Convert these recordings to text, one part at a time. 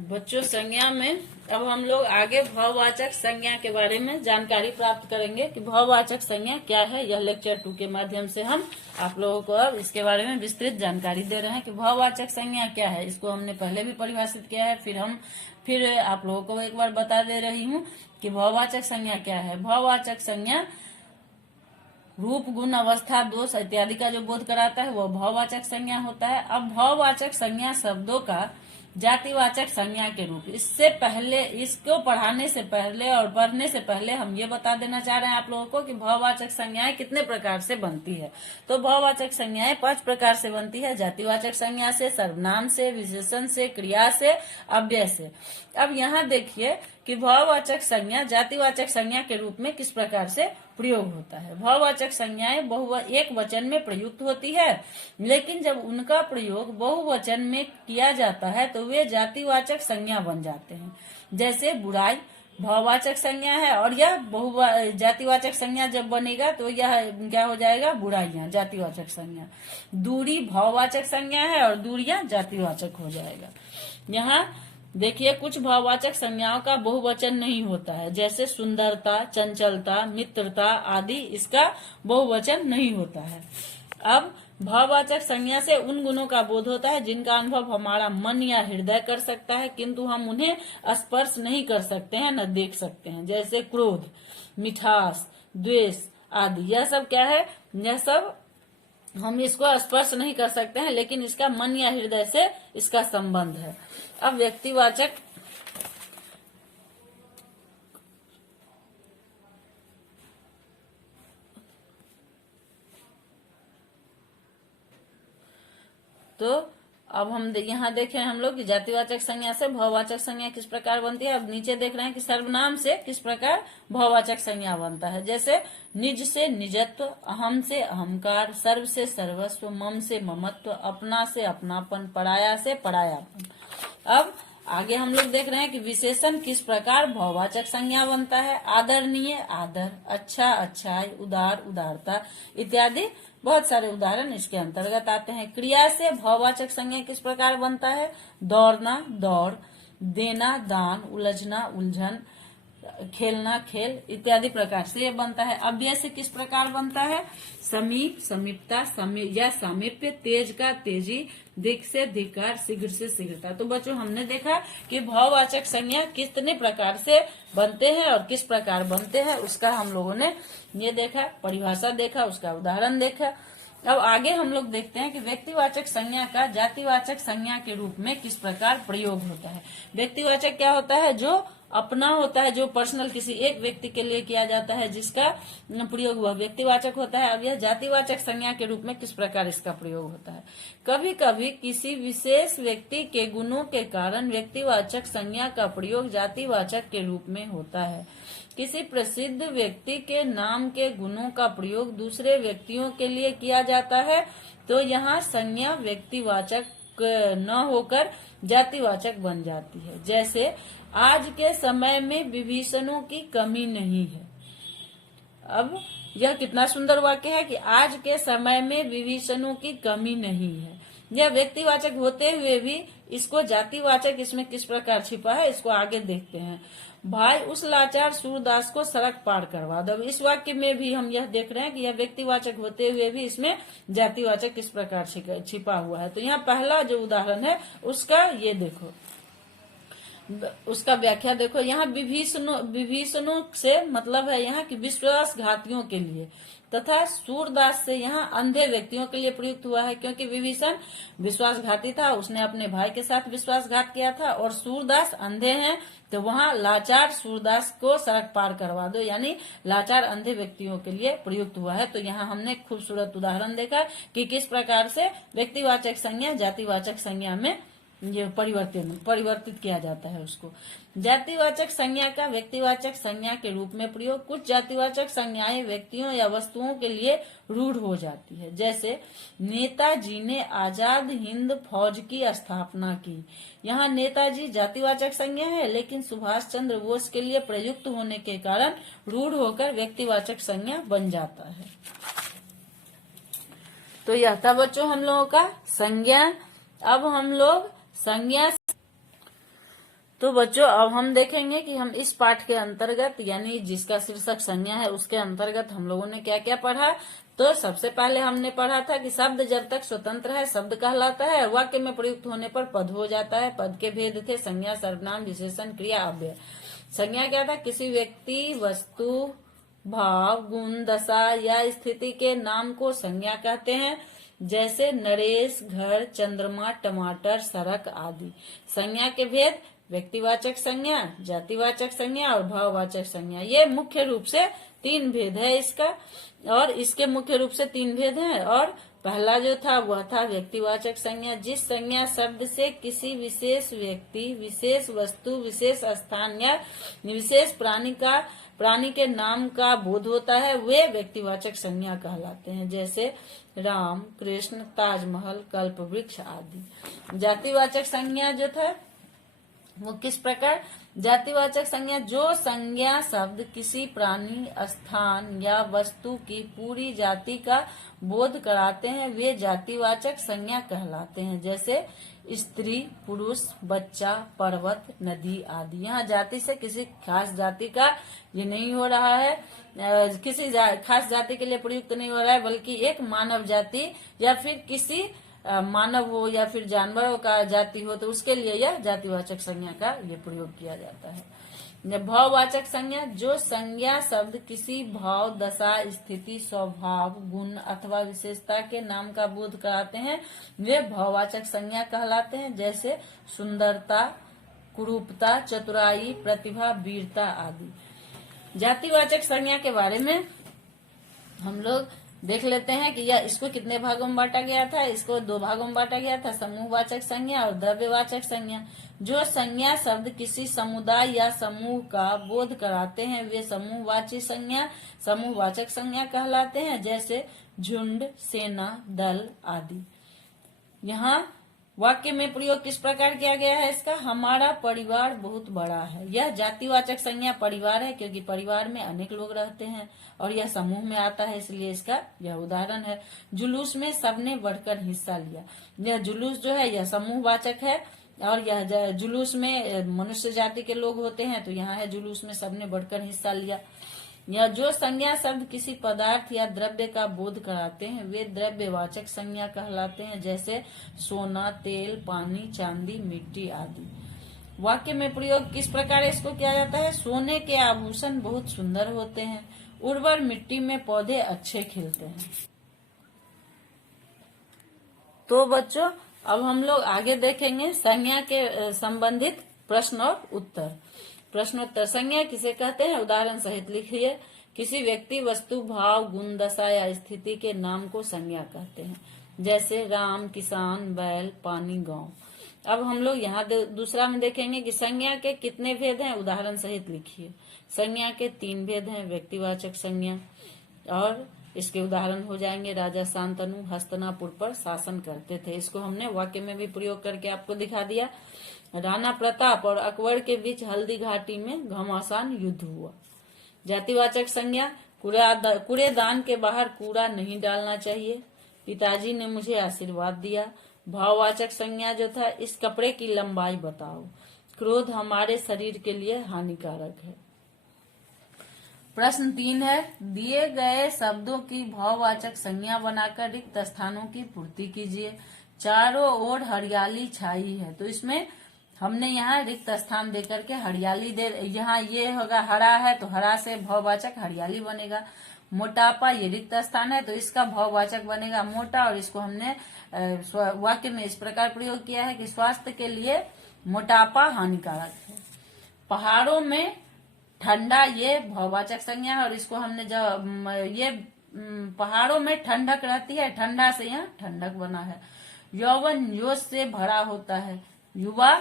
बच्चों, संज्ञा में अब हम लोग आगे भाववाचक संज्ञा के बारे में जानकारी प्राप्त करेंगे कि भाववाचक संज्ञा क्या है। यह लेक्चर 2 के माध्यम से हम आप लोगों को अब इसके बारे में विस्तृत जानकारी दे रहे हैं कि भाववाचक संज्ञा क्या है। इसको हमने पहले भी परिभाषित किया है, फिर आप लोगों को एक बार बता दे रही हूँ कि भाववाचक संज्ञा क्या है। भाववाचक संज्ञा रूप, गुण, अवस्था, दोष इत्यादि का जो बोध कराता है वो भाववाचक संज्ञा होता है। अब भाववाचक संज्ञा शब्दों का जातिवाचक संज्ञा के रूप, इससे पहले, इसको पढ़ाने से पहले और पढ़ने से पहले हम ये बता देना चाह रहे हैं आप लोगों को कि भाववाचक संज्ञाएं कितने प्रकार से बनती है। तो भाववाचक संज्ञाएं 5 प्रकार से बनती है। जातिवाचक संज्ञा से, सर्वनाम से, विशेषण से, क्रिया से, अव्यय से। अब यहाँ देखिए कि भाववाचक संज्ञा जातिवाचक संज्ञा के रूप में किस प्रकार से प्रयोग होता है। भाववाचक संज्ञाएं एक वचन में प्रयुक्त होती है, लेकिन जब उनका प्रयोग बहुवचन में किया जाता है तो वे जातिवाचक संज्ञा बन जाते हैं। जैसे बुराई भाववाचक संज्ञा है और यह जातिवाचक संज्ञा जब बनेगा तो यह क्या हो जाएगा, बुराइयां, जातिवाचक संज्ञा। दूरी भाववाचक संज्ञा है और दूरियां जातिवाचक हो जाएगा। यहाँ देखिए कुछ भाववाचक संज्ञाओं का बहुवचन नहीं होता है, जैसे सुंदरता, चंचलता, मित्रता आदि, इसका बहुवचन नहीं होता है। अब भाववाचक संज्ञा से उन गुणों का बोध होता है जिनका अनुभव हमारा मन या हृदय कर सकता है, किंतु हम उन्हें स्पर्श नहीं कर सकते हैं, न देख सकते हैं। जैसे क्रोध, मिठास, द्वेष आदि, यह सब क्या है, यह सब हम इसको स्पर्श नहीं कर सकते हैं, लेकिन इसका मन या हृदय से इसका संबंध है। अब व्यक्तिवाचक तो अब हम यहाँ देखें हम लोग कि जातिवाचक संज्ञा से भाववाचक संज्ञा किस प्रकार बनती है। अब नीचे देख रहे हैं कि सर्वनाम से किस प्रकार भाववाचक संज्ञा बनता है। जैसे निज से निजत्व, अहम से अहंकार, सर्व से सर्वस्व, मम से ममत्व, अपना से अपनापन, पराया से परायापन। अब आगे हम लोग देख रहे हैं कि विशेषण किस प्रकार भाववाचक संज्ञा बनता है। आदरणीय आदर, अच्छा अच्छाई, उदार उदारता इत्यादि बहुत सारे उदाहरण इसके अंतर्गत आते हैं। क्रिया से भाववाचक संज्ञा किस प्रकार बनता है। दौड़ना दौड़, देना दान, उलझना उलझन, खेलना खेल इत्यादि प्रकार से ये बनता है। अव्यय से किस प्रकार बनता है। समीप समीपता, या सामीप्य, तेज का तेजी, दिक से धिक्कार, शीघ्र से शीघ्रता। तो बच्चों हमने देखा कि भाववाचक संज्ञा कितने प्रकार से बनते हैं और किस प्रकार बनते हैं, उसका हम लोगों ने ये देखा, परिभाषा देखा, उसका उदाहरण देखा। अब आगे हम लोग देखते हैं कि व्यक्तिवाचक संज्ञा का जातिवाचक संज्ञा के रूप में किस प्रकार प्रयोग होता है। व्यक्तिवाचक क्या होता है, जो अपना होता है, जो पर्सनल किसी एक व्यक्ति के लिए किया जाता है, जिसका प्रयोग वह व्यक्तिवाचक होता है। अब यह जातिवाचक संज्ञा के रूप में किस प्रकार इसका प्रयोग होता है। कभी कभी किसी विशेष व्यक्ति के गुणों के कारण व्यक्तिवाचक संज्ञा का प्रयोग जातिवाचक के रूप में होता है। किसी प्रसिद्ध व्यक्ति के नाम के गुणों का प्रयोग दूसरे व्यक्तियों के लिए किया जाता है तो यहाँ संज्ञा व्यक्तिवाचक न होकर जातिवाचक बन जाती है। जैसे आज के समय में विभीषणों की कमी नहीं है। अब यह कितना सुंदर वाक्य है कि आज के समय में विभीषणों की कमी नहीं है। यह व्यक्तिवाचक होते हुए भी इसको जातिवाचक इसमें किस प्रकार छिपा है, इसको आगे देखते हैं। भाई उस लाचार सूरदास को सड़क पार करवा दो। इस वाक्य में भी हम यह देख रहे हैं कि यह व्यक्तिवाचक होते हुए भी इसमें जातिवाचक किस प्रकार छिपा हुआ है। तो यहाँ पहला जो उदाहरण है उसका ये देखो, उसका व्याख्या देखो। यहाँ विभीषणों से मतलब है यहाँ की विश्वासघातियों के लिए, तथा सूरदास से यहाँ अंधे व्यक्तियों के लिए प्रयुक्त हुआ है, क्योंकि विभीषण विश्वासघाती था, उसने अपने भाई के साथ विश्वासघात किया था, और सूरदास अंधे हैं, तो वहाँ लाचार सूरदास को सड़क पार करवा दो, यानी लाचार अंधे व्यक्तियों के लिए प्रयुक्त हुआ है। तो यहाँ हमने खूबसूरत उदाहरण देखा कि किस प्रकार से व्यक्तिवाचक संज्ञा जातिवाचक संज्ञा में ये परिवर्तित किया जाता है उसको। जातिवाचक संज्ञा का व्यक्तिवाचक संज्ञा के रूप में प्रयोग। कुछ जातिवाचक संज्ञाएं व्यक्तियों या वस्तुओं के लिए रूढ़ हो जाती है। जैसे नेताजी ने आजाद हिंद फौज की स्थापना की। यहाँ नेताजी जातिवाचक संज्ञा है, लेकिन सुभाष चंद्र बोस के लिए प्रयुक्त होने के कारण रूढ़ होकर व्यक्तिवाचक संज्ञा बन जाता है। तो यह था बच्चों हम लोगों का संज्ञा। अब हम लोग संज्ञा तो बच्चों अब हम देखेंगे कि हम इस पाठ के अंतर्गत यानी जिसका शीर्षक संज्ञा है उसके अंतर्गत हम लोगों ने क्या क्या पढ़ा। तो सबसे पहले हमने पढ़ा था कि शब्द जब तक स्वतंत्र है शब्द कहलाता है, वाक्य में प्रयुक्त होने पर पद हो जाता है। पद के भेद थे संज्ञा, सर्वनाम, विशेषण, क्रिया, अव्यय। संज्ञा क्या था? किसी व्यक्ति, वस्तु, भाव, गुण, दशा या स्थिति के नाम को संज्ञा कहते हैं, जैसे नरेश, घर, चंद्रमा, टमाटर, सड़क आदि। संज्ञा के भेद व्यक्तिवाचक संज्ञा, जातिवाचक संज्ञा और भाववाचक संज्ञा। ये मुख्य रूप से 3 भेद है इसका, और इसके मुख्य रूप से 3 भेद हैं। और पहला जो था वह था व्यक्तिवाचक संज्ञा, जिस संज्ञा शब्द से किसी विशेष व्यक्ति, विशेष वस्तु, विशेष स्थान या विशेष प्राणी के नाम का बोध होता है वे व्यक्तिवाचक संज्ञा कहलाते हैं, जैसे राम, कृष्ण, ताजमहल, कल्प वृक्ष आदि। जातिवाचक संज्ञा जो था वो किस प्रकार? जातिवाचक संज्ञा जो संज्ञा शब्द किसी प्राणी, स्थान या वस्तु की पूरी जाति का बोध कराते हैं वे जातिवाचक संज्ञा कहलाते हैं, जैसे स्त्री, पुरुष, बच्चा, पर्वत, नदी आदि। यहाँ जाति से किसी खास जाति का ये नहीं हो रहा है, किसी खास जाति के लिए प्रयुक्त नहीं हो रहा है, बल्कि एक मानव जाति या फिर किसी मानव हो या फिर जानवरों का जाति हो तो उसके लिए यह जातिवाचक संज्ञा का ये प्रयोग किया जाता है। भाववाचक संज्ञा जो संज्ञा शब्द किसी भाव, दशा, स्थिति, स्वभाव, गुण अथवा विशेषता के नाम का बोध कराते हैं वे भाववाचक संज्ञा कहलाते हैं, जैसे सुंदरता, कुरूपता, चतुराई, प्रतिभा, वीरता आदि। जातिवाचक संज्ञा के बारे में हम लोग देख लेते हैं कि यह इसको कितने भागों में बांटा गया था। इसको 2 भागों में बांटा गया था, समूहवाचक संज्ञा और द्रव्यवाचक संज्ञा। जो संज्ञा शब्द किसी समुदाय या समूह का बोध कराते हैं वे समूहवाची संज्ञा, समूहवाचक संज्ञा कहलाते हैं, जैसे झुंड, सेना, दल आदि। यहाँ वाक्य में प्रयोग किस प्रकार किया गया है इसका? हमारा परिवार बहुत बड़ा है। यह जातिवाचक संज्ञा परिवार है क्योंकि परिवार में अनेक लोग रहते हैं और यह समूह में आता है, इसलिए इसका यह उदाहरण है। जुलूस में सबने बढ़कर हिस्सा लिया। यह जुलूस जो है यह समूहवाचक है और यह जुलूस में मनुष्य जाति के लोग होते हैं, तो यहाँ है जुलूस में सबने बढ़कर हिस्सा लिया। यह जो संज्ञा शब्द किसी पदार्थ या द्रव्य का बोध कराते हैं वे द्रव्यवाचक संज्ञा कहलाते हैं, जैसे सोना, तेल, पानी, चांदी, मिट्टी आदि। वाक्य में प्रयोग किस प्रकार इसको किया जाता है? सोने के आभूषण बहुत सुंदर होते हैं, उर्वर मिट्टी में पौधे अच्छे खिलते हैं। तो बच्चों अब हम लोग आगे देखेंगे संज्ञा के संबंधित प्रश्न और उत्तर। प्रश्नोत्तर। संज्ञा किसे कहते हैं? उदाहरण सहित लिखिए। किसी व्यक्ति, वस्तु, भाव, गुण, दशा या स्थिति के नाम को संज्ञा कहते हैं, जैसे राम, किसान, बैल, पानी, गांव। अब हम लोग यहाँ दूसरा में देखेंगे कि संज्ञा के कितने भेद हैं, उदाहरण सहित लिखिए। संज्ञा के 3 भेद हैं, व्यक्तिवाचक संज्ञा, और इसके उदाहरण हो जाएंगे राजा शांतनु हस्तिनापुर पर शासन करते थे। इसको हमने वाक्य में भी प्रयोग करके आपको दिखा दिया। राणा प्रताप और अकबर के बीच हल्दी घाटी में घमासान युद्ध हुआ। जातिवाचक संज्ञा कूड़ेदान के बाहर कूड़ा नहीं डालना चाहिए, पिताजी ने मुझे आशीर्वाद दिया। भाववाचक संज्ञा जो था इस कपड़े की लंबाई बताओ, क्रोध हमारे शरीर के लिए हानिकारक है। प्रश्न 3 है, दिए गए शब्दों की भाववाचक संज्ञा बनाकर रिक्त स्थानों की पूर्ति कीजिए। चारों ओर हरियाली छाई है, तो इसमें हमने यहाँ रिक्त स्थान देकर के हरियाली यहाँ ये होगा हरा है तो हरा से भाववाचक हरियाली बनेगा। मोटापा ये रिक्त स्थान है तो इसका भाववाचक बनेगा मोटा, और इसको हमने वाक्य में इस प्रकार प्रयोग किया है कि स्वास्थ्य के लिए मोटापा हानिकारक है। पहाड़ों में ठंडा ये भाववाचक संज्ञा है, और इसको हमने जब ये पहाड़ों में ठंडक रहती है, ठंडा से यहाँ ठंडक बना है। यौवन जोश से भरा होता है, युवा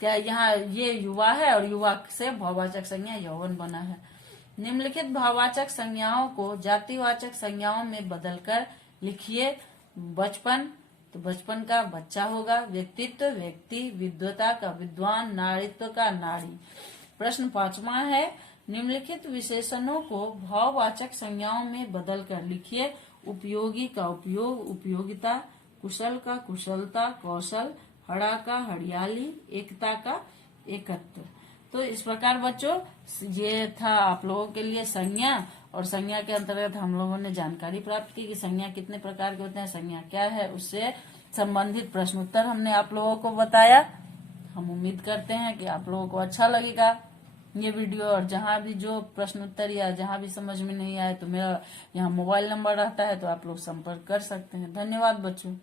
क्या यहाँ ये युवा है और युवा से भाववाचक संज्ञा यौवन बना है। निम्नलिखित भाववाचक संज्ञाओं को जातिवाचक संज्ञाओं में बदलकर लिखिए। बचपन तो बचपन का बच्चा होगा, व्यक्तित्व व्यक्ति, विद्वता का विद्वान, नारीत्व का नारी। प्रश्न 5वां है, निम्नलिखित विशेषणों को भाववाचक संज्ञाओं में बदलकर लिखिए। उपयोगी का उपयोग, उपयोगिता, कुशल का कुशलता, कौशल, हरा का हरियाली, एकता का 71। तो इस प्रकार बच्चों ये था आप लोगों के लिए संज्ञा, और संज्ञा के अंतर्गत हम लोगों ने जानकारी प्राप्त की कि संज्ञा कितने प्रकार के होते हैं, संज्ञा क्या है, उससे संबंधित प्रश्न उत्तर हमने आप लोगों को बताया। हम उम्मीद करते हैं कि आप लोगों को अच्छा लगेगा ये वीडियो, और जहां भी जो प्रश्न उत्तर या जहां भी समझ में नहीं आए तो मेरा यहाँ मोबाइल नंबर रहता है, तो आप लोग संपर्क कर सकते हैं। धन्यवाद बच्चों।